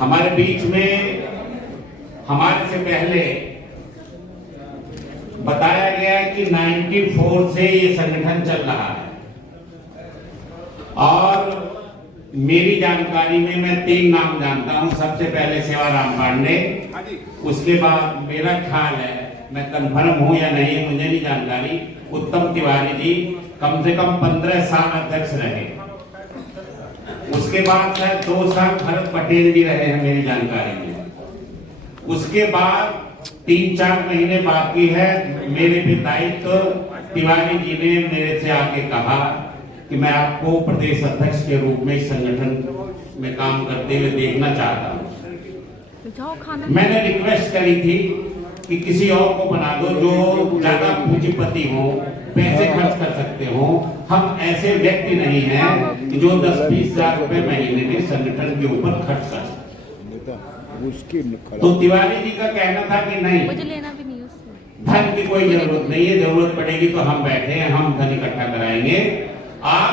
हमारे बीच में हमारे से पहले बताया गया है कि 94 से ये संगठन चल रहा है और मेरी जानकारी में मैं 3 नाम जानता हूं। सबसे पहले सेवाराम पांडे, उसके बाद मेरा ख्याल है, मैं कंफर्म हूं या नहीं मुझे नहीं जानकारी, उत्तम तिवारी जी कम से कम 15 साल अध्यक्ष रहे। उसके बाद शायद 2 साल भरत पटेल जी रहे हैं मेरी जानकारी में। उसके बाद 3-4 महीने बाकी है। मेरे भी दायित्व तिवारी जी ने मेरे से आके कहा कि मैं आपको प्रदेश अध्यक्ष के रूप में इस संगठन में काम करते हुए देखना चाहता हूँ। मैंने रिक्वेस्ट करी थी कि किसी और को बना दो जो ज्यादा पूंजीपति हो, पैसे खर्च कर सकते हो। हम ऐसे व्यक्ति नहीं हैं कि जो 10-20 हजार रुपए महीने में संगठन के ऊपर खर्च कर सकते। तो तिवारी जी का कहना था कि नहीं, मुझे लेना भी नहीं उससे, धन की कोई जरूरत नहीं है, जरूरत पड़ेगी तो हम बैठे हैं, हम धन इकट्ठा कराएंगे। आप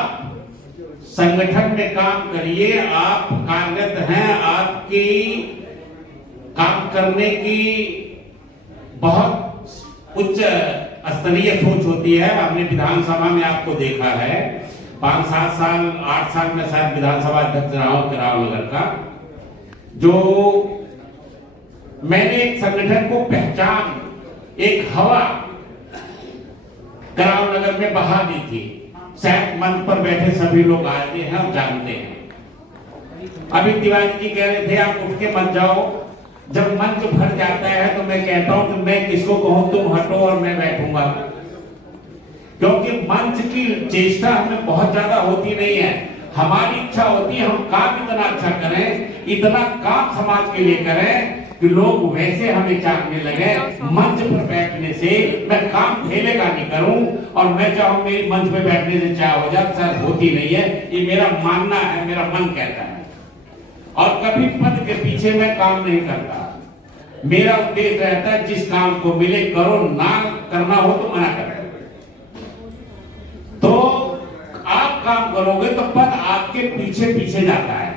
संगठन में काम करिए, आप कार्यरत हैं, आपकी काम करने की बहुत उच्च स्तरीय सोच होती है। हमने विधानसभा में आपको देखा है, 5-7 साल 8 साल में शायद विधानसभा अध्यक्ष रहा हूं करावनगर का, जो मैंने एक संगठन को पहचान, एक हवा करावनगर में बहा दी थी। शायद मंच पर बैठे सभी लोग आते हैं और जानते हैं। अभी तिवारी जी कह रहे थे आप उठ के मत जाओ, जब मंच भर जाता है तो मैं कहता हूं कि मैं किसको कहूं तुम हटो और मैं बैठूंगा, क्योंकि मंच की चेष्टा हमें बहुत ज्यादा होती नहीं है। हमारी इच्छा होती है हम काम इतना अच्छा करें, इतना काम समाज के लिए करें कि लोग वैसे हमें चाहने लगे। मंच पर बैठने से मैं काम ठेलेगा नहीं करूं और मैं चाहूं मेरी मंच पर बैठने से चाह हो जाए, शायद होती नहीं है। ये मेरा मानना है, मेरा मन कहता है। और कभी पद के पीछे मैं काम नहीं करता। मेरा उद्देश्य रहता है जिस काम को मिले करो, ना करना हो तो मना करें। तो आप काम करोगे तो पद आपके पीछे पीछे जाता है।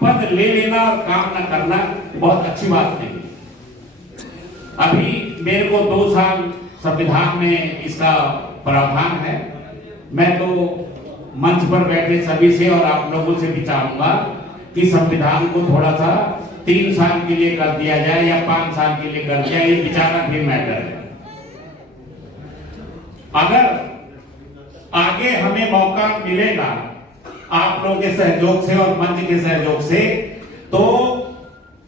पद ले लेना और काम ना करना बहुत अच्छी बात नहीं। अभी मेरे को 2 साल संविधान में इसका प्रावधान है। मैं तो मंच पर बैठे सभी से और आप लोगों से भी चाहूंगा कि संविधान को थोड़ा सा 3 साल के लिए कर दिया जाए या 5 साल के लिए कर दिया, ये विचारा भी मैटर है। अगर आगे हमें मौका मिलेगा आप लोगों के सहयोग से और मंच के सहयोग से, तो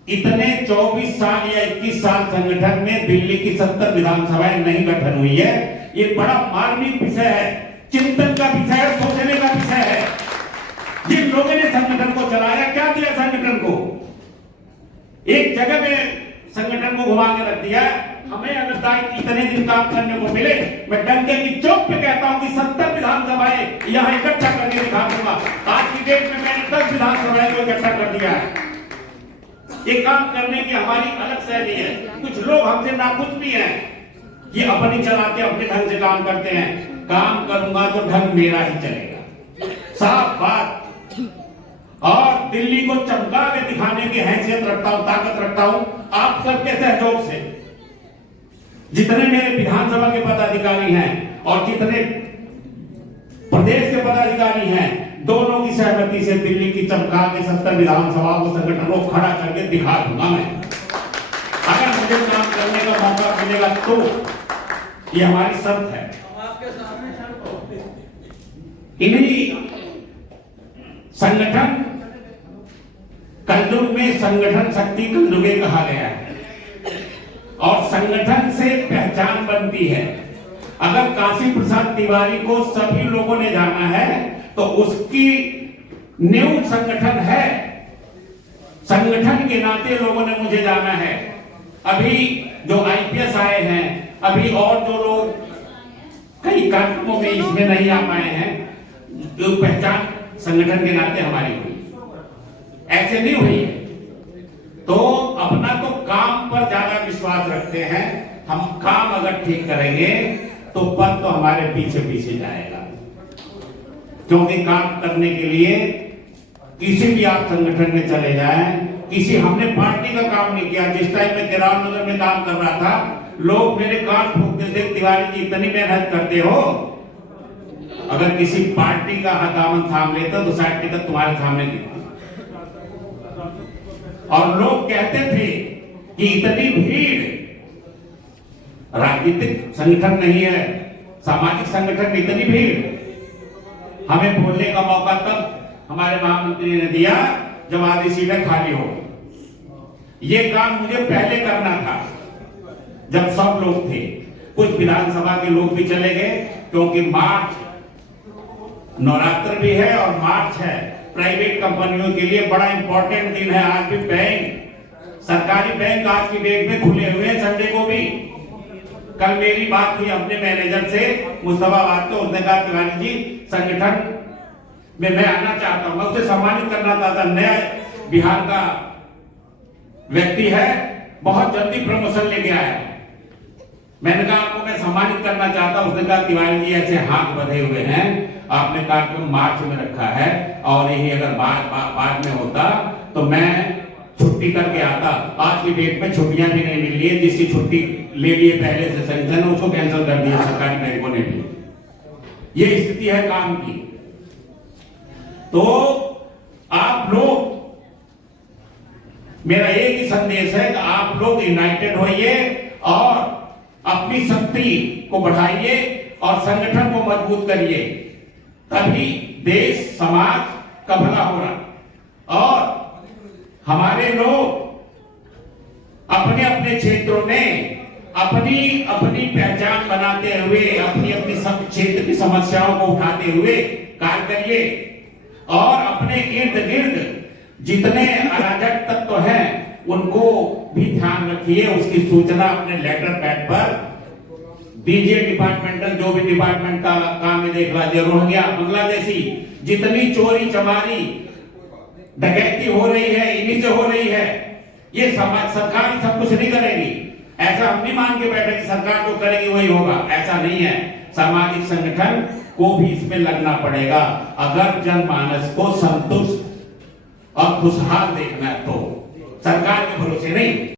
इतने 24 साल या 21 साल संगठन में दिल्ली की 70 विधानसभाएं नहीं गठन हुई है। ये बड़ा मार्मिक विषय है, चिंतन का विषय है, सोचने का विषय है। जिन लोगों ने संगठन को चलाया, क्या दिया संगठन को? एक जगह में संगठन को घुमा के रख दिया। हमें अगर दायित्व इतने दिन काम करने को मिले, मैं डंके की चौक पे कहता हूं कि 70 विधानसभाएं यहां इकट्ठा करके दिखा दूंगा। आज की डेट में मैंने 10 विधानसभाएं को इकट्ठा कर दिया है। ये काम करने की हमारी अलग शैली है। कुछ लोग हमसे नाखुश भी हैं, ये अपनी चलाते अपने ढंग से काम करते हैं। काम करूंगा तो ढंग मेरा ही चलेगा, साफ बात। और दिल्ली को चमका के दिखाने की हैसियत रखता हूं, ताकत रखता हूं आप सबके सहयोग से। जितने मेरे विधानसभा के पदाधिकारी हैं और जितने प्रदेश के पदाधिकारी हैं, दोनों की सहमति से दिल्ली की चमका के 70 विधानसभा को संगठन को खड़ा करके दिखा दूंगा मैं। अगर मुझे काम करने का मौका मिलेगा तो ये हमारी शर्त है। इन्हीं संगठन कलयुग में संगठन शक्ति कलयुगे कहा गया है और संगठन से पहचान बनती है। अगर काशी प्रसाद तिवारी को सभी लोगों ने जाना है तो उसकी नींव संगठन है। संगठन के नाते लोगों ने मुझे जाना है। अभी जो आईपीएस आए हैं, अभी और जो लोग कई कार्यक्रमों में इसमें नहीं आ पाए हैं, जो पहचान संगठन के नाते हमारी हुई, ऐसे नहीं हुई है। तो अपना तो काम पर ज्यादा विश्वास रखते हैं। हम काम अगर ठीक करेंगे तो पद तो हमारे पीछे पीछे जाएगा, क्योंकि काम करने के लिए किसी भी आप संगठन में चले जाएं, किसी हमने पार्टी का काम नहीं किया। जिस टाइम में किराम नगर में काम कर रहा था, लोग मेरे कान फूकते थे, तिवारी जी इतनी मेहनत करते हो, अगर किसी पार्टी का दामन थाम लेते तो शायद टिकट तुम्हारे सामने गिरती। और लोग कहते थे कि इतनी भीड़, राजनीतिक संगठन नहीं है, सामाजिक संगठन में इतनी भीड़। हमें बोलने का मौका तब हमारे महामंत्री ने दिया जब आधी सीटें खाली हो। ये काम मुझे पहले करना था, जब सब लोग थे। कुछ विधानसभा के लोग भी चले गए, क्योंकि मार्च नवरात्र भी है और मार्च है, प्राइवेट कंपनियों के लिए बड़ा इंपॉर्टेंट दिन है। आज भी बैंक, सरकारी बैंक आज की डेट में खुले हुए हैं, संडे को भी। कल मेरी बात हुई अपने मैनेजर से मुस्तफाबाद के, उसने कहा तिवारी जी संगठन में मैं आना चाहता हूं, मैं उसे सम्मानित करना चाहता। नया बिहार का व्यक्ति है, बहुत जल्दी प्रमोशन लेके आया। मैंने कहा आपको मैं सम्मानित करना चाहता हूं। उसने कहा तिवारी जी ऐसे हाथ बंधे हुए हैं, आपने कार्यक्रम मार्च में रखा है और यही अगर बाद में होता तो मैं छुट्टी करके आता। आज की डेट में छुट्टियां भी नहीं मिल रही है, जिसकी छुट्टी ले लिए पहले से संगठन है उसको कैंसिल कर दिया सरकारी बैंकों ने भी। ये स्थिति है काम की। तो आप लोग, मेरा एक ही संदेश है कि आप लोग यूनाइटेड होइए और अपनी शक्ति को बढ़ाइए और संगठन को मजबूत करिए, तभी देश समाज का भला होगा। और हमारे लोग अपने अपने क्षेत्रों में अपनी अपनी पहचान बनाते हुए, अपनी अपनी सब क्षेत्र की समस्याओं को उठाते हुए कार्य करिए। और अपने इर्द गिर्द जितने अराजक तत्व हैं उनको भी ध्यान रखिए, उसकी सूचना अपने लेटर पैड पर दीजिए। डिपार्टमेंटल जो भी डिपार्टमेंट का काम है देख लीजिए, रोहिंग्या, बांग्लादेशी, जितनी चोरी चमारी डकैती हो रही है इन्हीं से हो रही है। ये समाज सरकार सब कुछ नहीं करेगी, ऐसा हम नहीं मान के बैठे कि सरकार जो करेगी वही होगा, ऐसा नहीं है। सामाजिक संगठन को भी इसमें लगना पड़ेगा अगर जनमानस को संतुष्ट और खुशहाल देखना है तो, सरकार के भरोसे नहीं।